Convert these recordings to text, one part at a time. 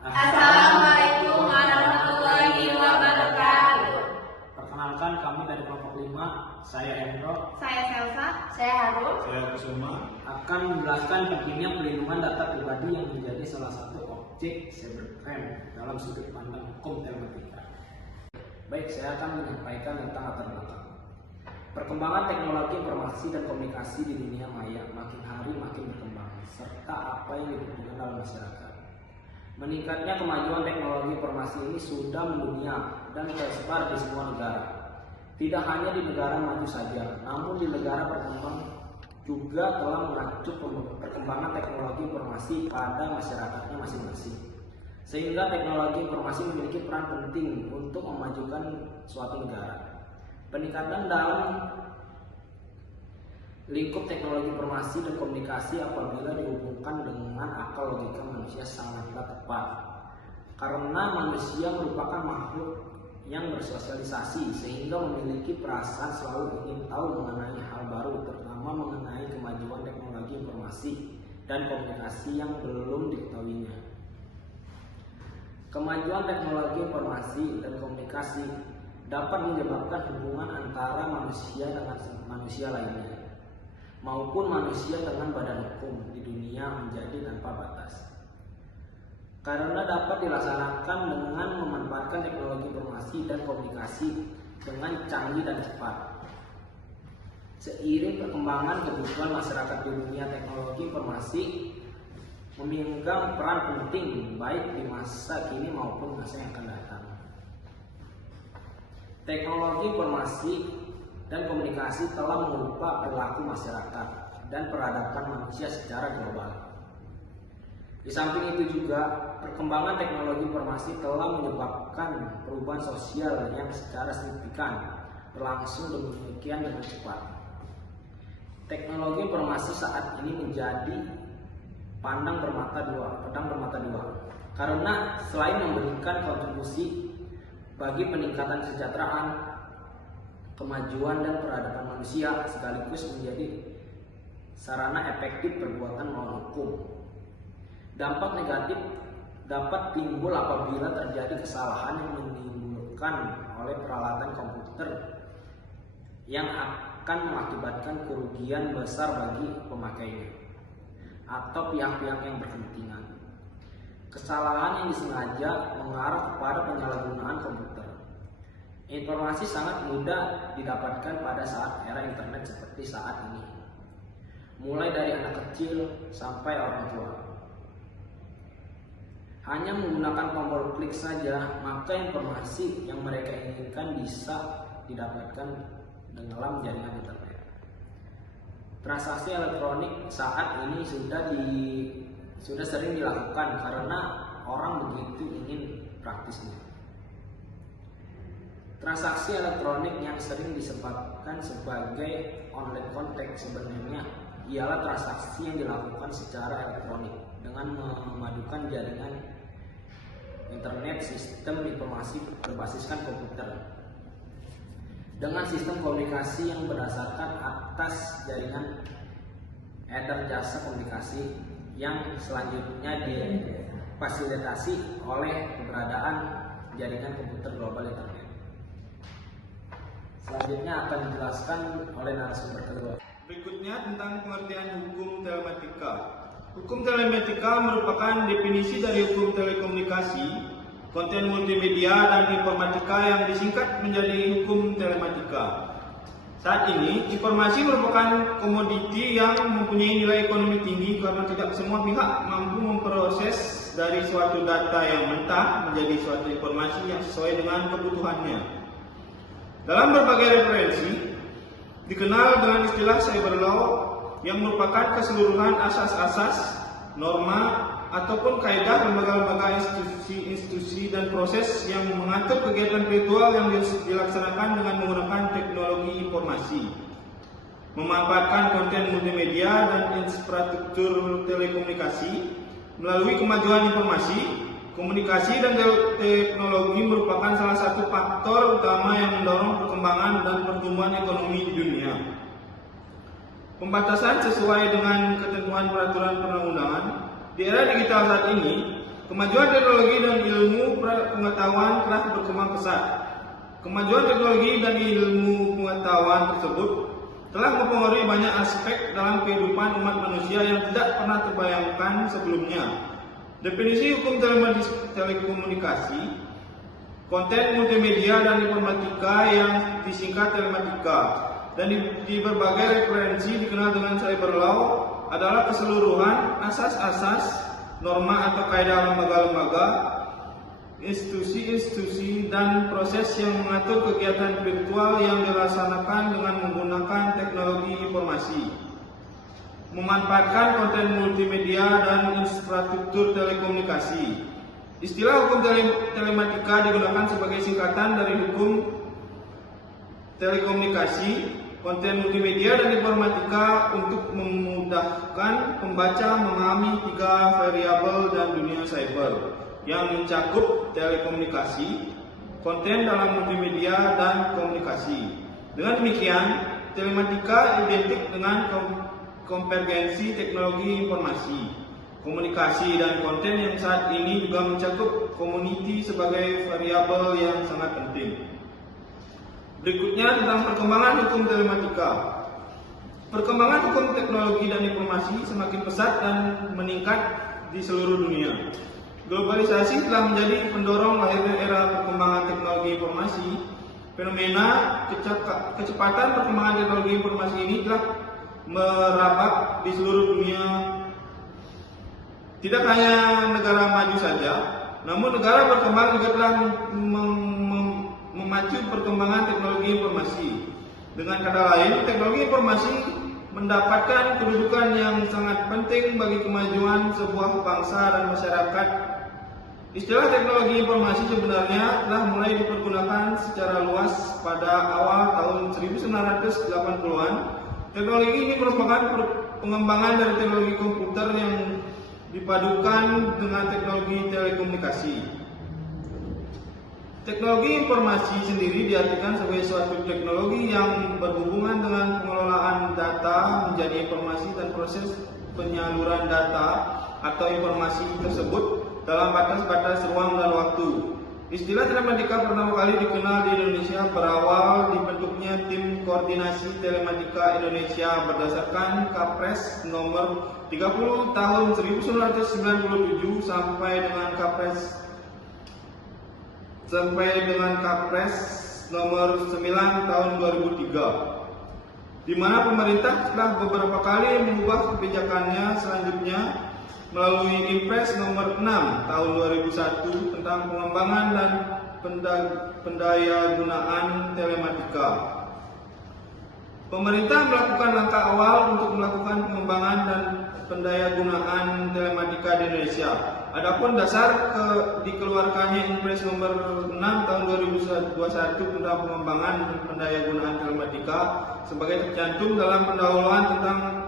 Assalamualaikum warahmatullahi wabarakatuh. Perkenalkan, kami dari kelompok 5, saya Hendro, Saya Selsa, saya Harun, Saya Kusuma. akan menjelaskan pentingnya pelindungan data pribadi yang menjadi salah satu objek cybercrime dalam sudut pandang hukum telematika. Baik, saya akan menyampaikan tentang latar belakang. Perkembangan teknologi informasi dan komunikasi di dunia maya makin hari makin berkembang, serta apa yang dibutuhkan dalam masyarakat. Meningkatnya kemajuan teknologi informasi ini sudah mendunia dan tersebar di semua negara. Tidak hanya di negara maju saja, namun di negara berkembang juga telah mengacu perkembangan teknologi informasi pada masyarakatnya masing-masing. Sehingga teknologi informasi memiliki peran penting untuk memajukan suatu negara. Peningkatan dalam lingkup teknologi informasi dan komunikasi apabila dihubungkan dengan akal logika manusia sangatlah tepat. Karena manusia merupakan makhluk yang bersosialisasi sehingga memiliki perasaan selalu ingin tahu mengenai hal baru, terutama mengenai kemajuan teknologi informasi dan komunikasi yang belum diketahuinya. Kemajuan teknologi informasi dan komunikasi dapat menyebabkan hubungan antara manusia dengan manusia lainnya maupun manusia dengan badan hukum di dunia menjadi tanpa batas. Karena dapat dilaksanakan dengan memanfaatkan teknologi informasi dan komunikasi dengan canggih dan cepat. Seiring perkembangan kebutuhan masyarakat di dunia, teknologi informasi memegang peran penting baik di masa kini maupun masa yang akan datang. Teknologi informasi dan komunikasi telah mengubah perilaku masyarakat dan peradaban manusia secara global. Di samping itu juga, perkembangan teknologi informasi telah menyebabkan perubahan sosial yang secara signifikan berlangsung demikian dengan cepat. Teknologi informasi saat ini menjadi pedang bermata dua, karena selain memberikan kontribusi bagi peningkatan kesejahteraan, kemajuan dan peradaban manusia, sekaligus menjadi sarana efektif perbuatan melawan hukum. Dampak negatif dapat timbul apabila terjadi kesalahan yang menimbulkan oleh peralatan komputer yang akan mengakibatkan kerugian besar bagi pemakainya atau pihak-pihak yang berkepentingan. Kesalahan yang disengaja mengarah kepada penyalahgunaan komputer. Informasi sangat mudah didapatkan pada saat era internet seperti saat ini, mulai dari anak kecil sampai orang tua. Hanya menggunakan tombol klik saja, maka informasi yang mereka inginkan bisa didapatkan dalam jaringan internet. Transaksi elektronik saat ini sudah sering dilakukan karena orang begitu ingin praktisnya. Transaksi elektronik yang sering disebutkan sebagai online contact sebenarnya ialah transaksi yang dilakukan secara elektronik dengan memadukan jaringan internet, sistem informasi berbasiskan komputer dengan sistem komunikasi yang berdasarkan atas jaringan ether jasa komunikasi yang selanjutnya difasilitasi oleh keberadaan jaringan komputer global internet. Selanjutnya akan dijelaskan oleh narasumber kedua. Berikutnya tentang pengertian hukum telematika. Hukum telematika merupakan definisi dari hukum telekomunikasi, konten multimedia, dan informatika yang disingkat menjadi hukum telematika. Saat ini, informasi merupakan komoditi yang mempunyai nilai ekonomi tinggi karena tidak semua pihak mampu memproses dari suatu data yang mentah menjadi suatu informasi yang sesuai dengan kebutuhannya. Dalam berbagai referensi, dikenal dengan istilah cyber law yang merupakan keseluruhan asas-asas, norma, ataupun kaidah lembaga-lembaga, institusi, dan proses yang mengatur kegiatan virtual yang dilaksanakan dengan menggunakan teknologi informasi, memanfaatkan konten multimedia dan infrastruktur telekomunikasi. Melalui kemajuan informasi, komunikasi dan teknologi merupakan salah satu faktor utama yang mendorong perkembangan dan pertumbuhan ekonomi di dunia. Pembatasan sesuai dengan ketentuan peraturan perundang-undangan. Di era digital saat ini, Kemajuan teknologi dan ilmu pengetahuan telah berkembang pesat. Kemajuan teknologi dan ilmu pengetahuan tersebut telah mempengaruhi banyak aspek dalam kehidupan umat manusia yang tidak pernah terbayangkan sebelumnya. Definisi hukum telekomunikasi, konten multimedia dan informatika yang disingkat telematika, dan di berbagai referensi dikenal dengan cyber law adalah keseluruhan asas-asas, norma atau kaidah lembaga-lembaga, institusi-institusi dan proses yang mengatur kegiatan virtual yang dilaksanakan dengan menggunakan teknologi informasi, memanfaatkan konten multimedia dan infrastruktur telekomunikasi. Istilah hukum telematika digunakan sebagai singkatan dari hukum telekomunikasi, konten multimedia dan informatika untuk memudahkan pembaca memahami tiga variabel dan dunia cyber yang mencakup telekomunikasi, konten dalam multimedia, dan komunikasi. Dengan demikian, telematika identik dengan konvergensi teknologi informasi, komunikasi, dan konten yang saat ini juga mencakup community sebagai variabel yang sangat penting. Berikutnya tentang perkembangan hukum telematika. Perkembangan hukum teknologi dan informasi semakin pesat dan meningkat di seluruh dunia. Globalisasi telah menjadi pendorong lahirnya era perkembangan teknologi informasi. Fenomena kecepatan perkembangan teknologi informasi ini telah merabak di seluruh dunia. Tidak hanya negara maju saja, namun negara berkembang juga telah memacu perkembangan teknologi informasi. Dengan kata lain, teknologi informasi mendapatkan kedudukan yang sangat penting bagi kemajuan sebuah bangsa dan masyarakat. Istilah teknologi informasi sebenarnya telah mulai dipergunakan secara luas pada awal tahun 1980-an. Teknologi ini merupakan pengembangan dari teknologi komputer yang dipadukan dengan teknologi telekomunikasi. Teknologi informasi sendiri diartikan sebagai suatu teknologi yang berhubungan dengan pengelolaan data menjadi informasi dan proses penyaluran data atau informasi tersebut dalam batas-batas ruang dan waktu. Istilah telematika pertama kali dikenal di Indonesia berawal dibentuknya Tim Koordinasi Telematika Indonesia berdasarkan Kapres nomor 30 tahun 1997 sampai dengan Kapres nomor 9 tahun 2003, di mana pemerintah telah beberapa kali mengubah kebijakannya selanjutnya melalui Impres nomor 6 tahun 2001 tentang pengembangan dan pendayagunaan telematika. Pemerintah melakukan langkah awal untuk melakukan pengembangan dan pendayagunaan telematika di Indonesia. Adapun dasar dikeluarkannya Impres nomor 6 tahun 2021 tentang pengembangan dan pendayagunaan telematika sebagai tercantum dalam pendahuluan tentang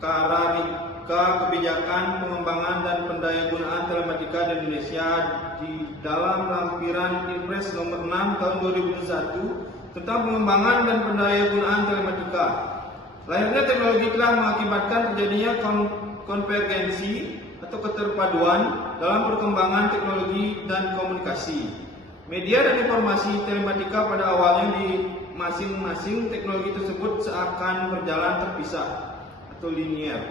Kararika Kebijakan Pengembangan dan Pendayagunaan Telematika di Indonesia di dalam lampiran Impres nomor 6 tahun 2001 tentang pengembangan dan pendayagunaan telematika. Lahirnya teknologi telah mengakibatkan terjadinya konvergensi atau keterpaduan dalam perkembangan teknologi dan komunikasi. Media dan informasi telematika pada awalnya di masing-masing teknologi tersebut seakan berjalan terpisah atau linier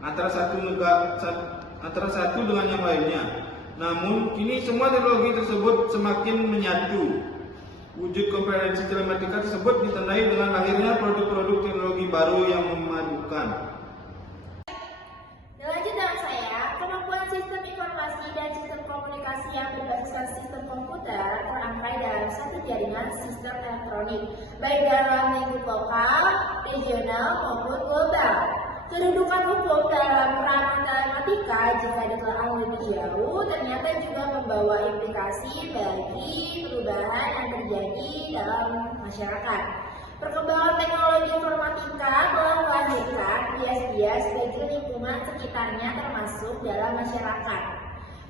antara satu dengan yang lainnya. Namun kini semua teknologi tersebut semakin menyatu. Wujud konferensi telematika tersebut ditandai dengan lahirnya produk-produk teknologi baru yang memadukan. Lanjut dengan saya, kemampuan sistem informasi dan sistem komunikasi yang berbasiskan sistem komputer terangkai dalam satu jaringan sistem elektronik, baik dalam lingkup lokal, regional maupun global. Kedudukan hukum dalam ranah telematika jika ditelaah lebih jauh ternyata juga membawa implikasi bagi perubahan yang terjadi dalam masyarakat. Perkembangan teknologi informatika telah melahirkan bias-bias bagi lingkungan sekitarnya termasuk dalam masyarakat.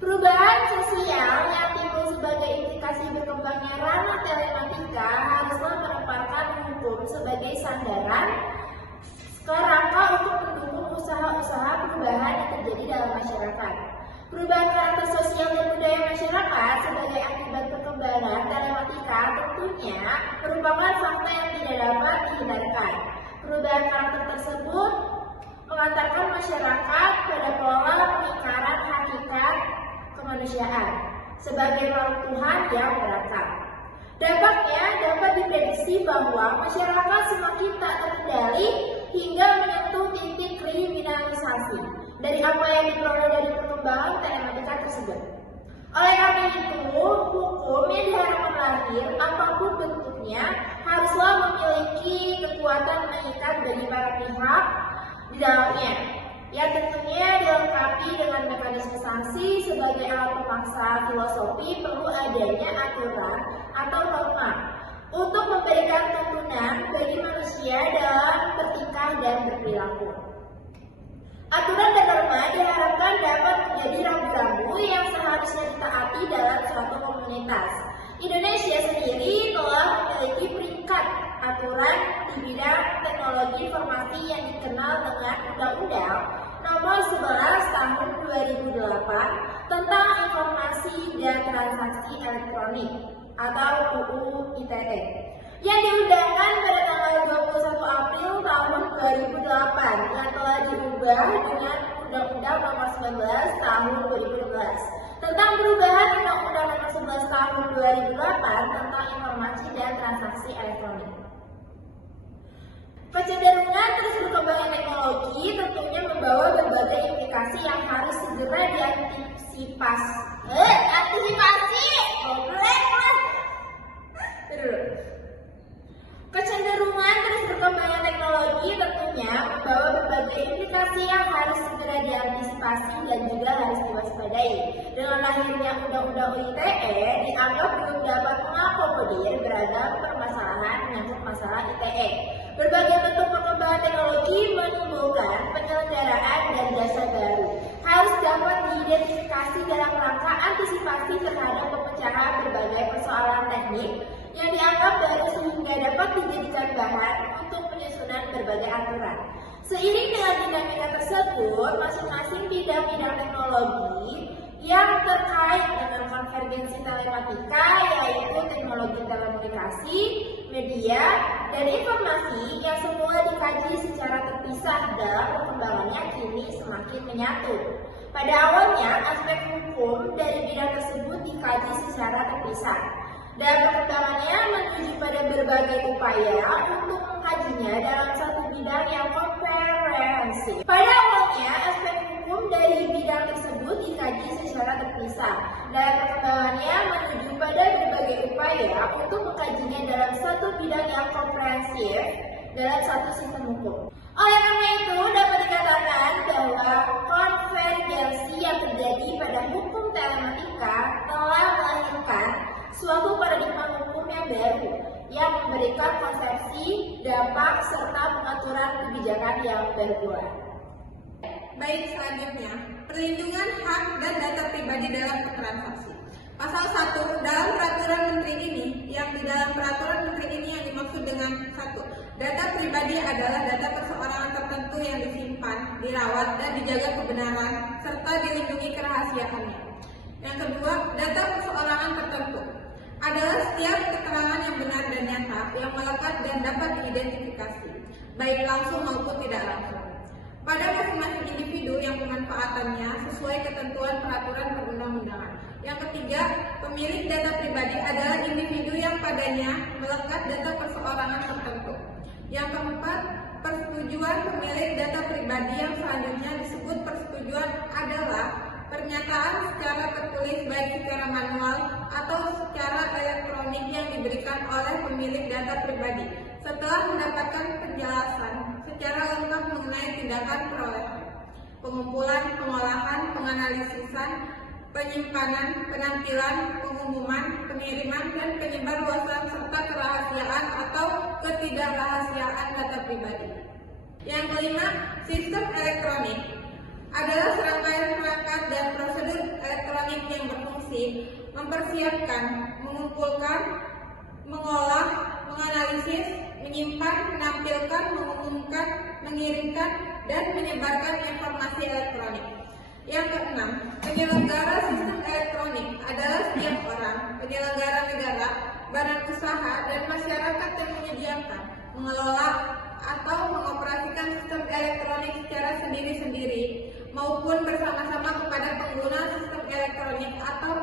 Perubahan sosial yang timbul sebagai implikasi berkembangnya ranah telematika haruslah menempatkan hukum sebagai sandaran kerangka untuk mendukung usaha-usaha perubahan yang terjadi dalam masyarakat. Perubahan karakter sosial dan budaya masyarakat sebagai akibat perkembangan telematika tentunya merupakan fakta yang tidak dapat dihindarkan. Perubahan karakter tersebut mengantarkan masyarakat pada pola pengingkaran hakikat kemanusiaan sebagai makhluk Tuhan yang berakal. Dampaknya dapat diprediksi bahwa masyarakat semakin tak terkendali hingga menyentuh titik kriminalisasi dari apa yang diperoleh dari perkembangan telematika tersebut. Oleh karena itu, hukum yang diharapkan lahir apapun bentuknya haruslah memiliki kekuatan mengikat bagi para pihak di dalamnya, yang tentunya dilengkapi dengan mekanisme sanksi sebagai alat pemaksa filosofi. Perlu adanya aturan atau norma untuk memberikan tuntunan bagi manusia dalam bertingkah dan berperilaku. Aturan dan norma diharapkan dapat menjadi rambu-rambu yang seharusnya ditaati dalam suatu komunitas. Indonesia sendiri telah memiliki peringkat aturan di bidang teknologi informasi yang dikenal dengan Undang-Undang Nomor 11 Tahun 2008 tentang Informasi dan Transaksi Elektronik atau UU ITE yang diundangkan pada tanggal 21 April tahun 2008 yang telah diubah dengan Undang-Undang Nomor 19 Tahun 2012 tentang perubahan Undang-Undang Nomor 11 Tahun 2008 tentang Informasi dan Transaksi Elektronik. Kecenderungan terus berkembangnya teknologi tentunya membawa berbagai implikasi yang harus segera Kecenderungan terus berkembangnya teknologi tentunya membawa berbagai implikasi yang harus segera diantisipasi dan juga harus diwaspadai. Dengan lahirnya Undang-Undang ITE dianggap belum dapat mengakomodir beragam permasalahan menyangkut masalah ITE. Berbagai bentuk perkembangan teknologi menimbulkan penyelenggaraan dan jasa baru. Harus dapat diidentifikasi dalam rangka antisipasi terhadap pemecahan berbagai persoalan teknik yang dianggap baru sehingga dapat dijadikan bahan untuk penyusunan berbagai aturan. Seiring dengan dinamika tersebut, masing-masing bidang-bidang teknologi yang terkait dengan konvergensi telematika, yaitu teknologi telekomunikasi, media, dan informasi yang semua dikaji secara terpisah dalam perkembangannya kini semakin menyatu. Pada awalnya, aspek hukum dari bidang tersebut dikaji secara terpisah, dan perkembangannya menuju pada berbagai upaya untuk mengkajinya dalam satu bidang yang komprehensif. Pada awalnya, aspek hukum dari bidang tersebut dikaji secara terpisah, dan perkembangannya menuju pada berbagai upaya untuk mengkajinya dalam satu bidang yang komprehensif dalam satu sistem hukum. Oleh karena itu, dapat dikatakan bahwa konvergensi yang terjadi pada hukum telematika telah melahirkan suatu paradigma hukum yang baru yang memberikan konsepsi, dampak, serta pengaturan kebijakan yang berbuah. Baik, selanjutnya, perlindungan hak dan data pribadi dalam transaksi. Pasal 1 dalam peraturan menteri ini, yang di dalam peraturan menteri ini yang dimaksud dengan 1. Data pribadi adalah data perseorangan tertentu yang disimpan, dirawat, dan dijaga kebenaran, serta dilindungi kerahasiaannya. Yang kedua, data perseorangan tertentu adalah setiap keterangan yang benar dan nyata yang melekat dan dapat diidentifikasi, baik langsung maupun tidak langsung, pada masing-masing individu yang pemanfaatannya sesuai ketentuan peraturan perundang-undangan. Yang ketiga, pemilik data pribadi adalah individu yang padanya melekat data perseorangan tertentu. Yang keempat, persetujuan pemilik data pribadi yang selanjutnya disebut persetujuan adalah pernyataan secara tertulis baik secara manual atau secara elektronik yang diberikan oleh pemilik data pribadi setelah mendapatkan penjelasan secara lengkap mengenai tindakan perolehan, pengumpulan, pengolahan, penganalisisan, penyimpanan, penampilan, pengumuman, pengiriman, dan penyebarluasan serta kerahasiaan atau ketidakrahasiaan data pribadi. Yang kelima, sistem elektronik adalah serangkaian perangkat dan prosedur elektronik yang berfungsi mempersiapkan, mengumpulkan, mengolah, menganalisis, menyimpan, menampilkan, mengumumkan, mengirimkan, dan menyebarkan informasi elektronik. Yang keenam, penyelenggara sistem elektronik adalah setiap orang, penyelenggara negara, badan usaha, dan masyarakat yang menyediakan, mengelola, atau mengoperasikan sistem elektronik secara sendiri-sendiri maupun bersama-sama kepada pengguna sistem elektronik atau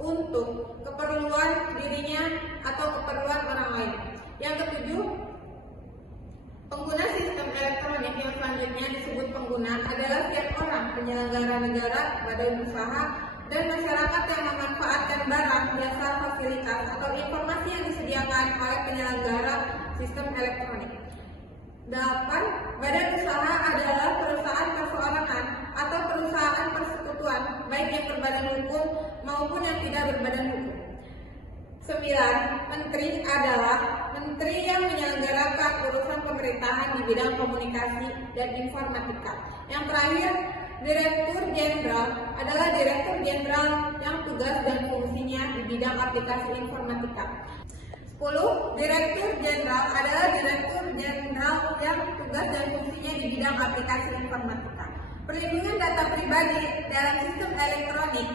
untuk keperluan dirinya atau keperluan orang lain. Yang ketujuh, pengguna sistem elektronik yang selanjutnya disebut pengguna adalah setiap orang, penyelenggara negara, badan usaha, dan masyarakat yang memanfaatkan barang, jasa, fasilitas, atau informasi yang disediakan oleh penyelenggara sistem elektronik. 8. Badan usaha adalah perusahaan perseorangan atau perusahaan persekutuan, baik yang berbadan hukum maupun yang tidak berbadan hukum. 9. Menteri adalah menteri yang menyelenggarakan urusan pemerintahan di bidang komunikasi dan informatika. Yang terakhir, Direktur Jenderal adalah Direktur Jenderal yang tugas dan fungsinya di bidang aplikasi informatika. 10. Direktur Jenderal adalah Direktur Jenderal yang tugas dan fungsinya di bidang aplikasi informatika. Perlindungan data pribadi dalam sistem elektronik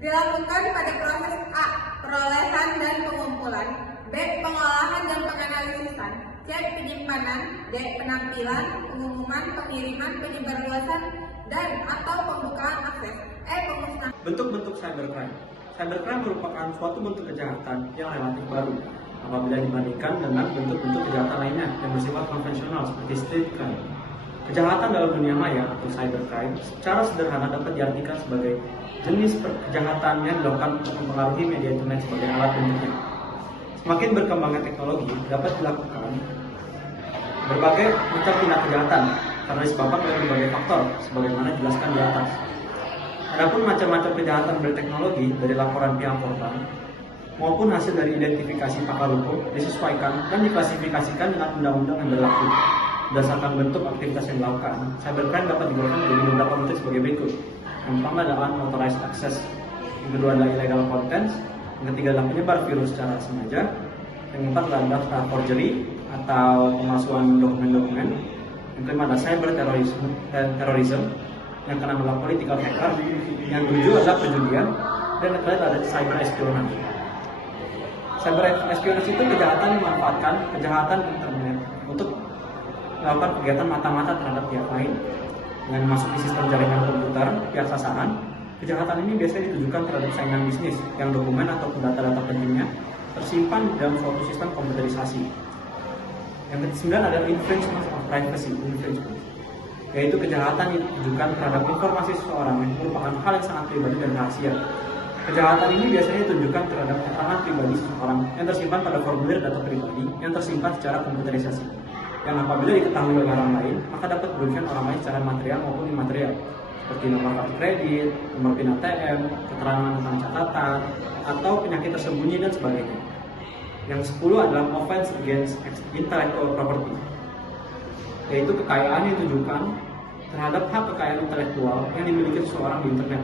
dilakukan pada proses A. Perolehan dan pengumpulan, B. Pengolahan dan penganalisisan, C. Penyimpanan, D. Penampilan, pengumuman, pengiriman, penyebarluasan, dan atau pembukaan akses, E. Pemusnahan. Bentuk-bentuk cybercrime. Cybercrime merupakan suatu bentuk kejahatan yang relatif baru apabila dibandingkan dengan bentuk-bentuk kejahatan lainnya yang bersifat konvensional seperti state crime. Kejahatan dalam dunia maya atau cybercrime secara sederhana dapat diartikan sebagai jenis kejahatan yang dilakukan untuk mempengaruhi media internet sebagai alat bentuknya. Semakin berkembangnya teknologi dapat dilakukan berbagai macam tindak kejahatan karena disebabkan oleh berbagai faktor sebagaimana dijelaskan di atas. Adapun macam-macam kejahatan berteknologi dari laporan pihak korban maupun hasil dari identifikasi pakar hukum disesuaikan dan diklasifikasikan dengan undang-undang yang berlaku. Berdasarkan bentuk aktivitas yang dilakukan, cybercrime dapat digolongkan menjadi beberapa bentuk sebagai berikut. Yang pertama adalah unauthorized access, yang kedua adalah illegal content, yang ketiga adalah penyebar virus secara sengaja, yang keempat adalah data forgery atau pemalsuan dokumen-dokumen, yang kelima adalah cyber terrorism, yang keenam adalah political hacker, yang ketujuh adalah perjudian, dan yang terakhir adalah cyber espionage. Cyber espionage itu kejahatan yang memanfaatkan kejahatan internet untuk melakukan kegiatan mata-mata terhadap pihak lain dengan memasuki sistem jaringan komputer pihak sasaran. Kejahatan ini biasanya ditujukan terhadap saingan bisnis yang dokumen ataupun data-data pentingnya tersimpan dalam suatu sistem komputerisasi. Yang ke-9 adalah infringement of privacy, yaitu kejahatan yang ditujukan terhadap informasi seseorang yang merupakan hal yang sangat pribadi dan rahasia. Kejahatan ini biasanya ditujukan terhadap keterangan pribadi seseorang yang tersimpan pada formulir data pribadi yang tersimpan secara komputerisasi, yang apabila diketahui oleh orang lain, maka dapat merugikan orang lain secara material maupun imaterial, seperti nomor kartu kredit, nomor PIN ATM, keterangan tentang catatan, atau penyakit tersembunyi dan sebagainya. Yang 10 adalah offense against intellectual property, yaitu kekayaan yang ditujukan terhadap hak kekayaan intelektual yang dimiliki seseorang di internet.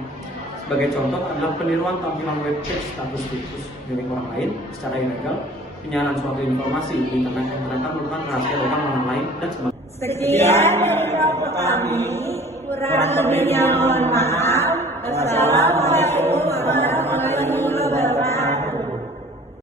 Sebagai contoh adalah peniruan tampilan webpage status situs milik orang lain secara ilegal, penyiaran suatu informasi di internet yang ternyata merupakan rahasia orang lain, dan sebagainya. Sekian dari kelompok kami, kurang lebihnya mohon maaf. Wassalamualaikum warahmatullahi wabarakatuh.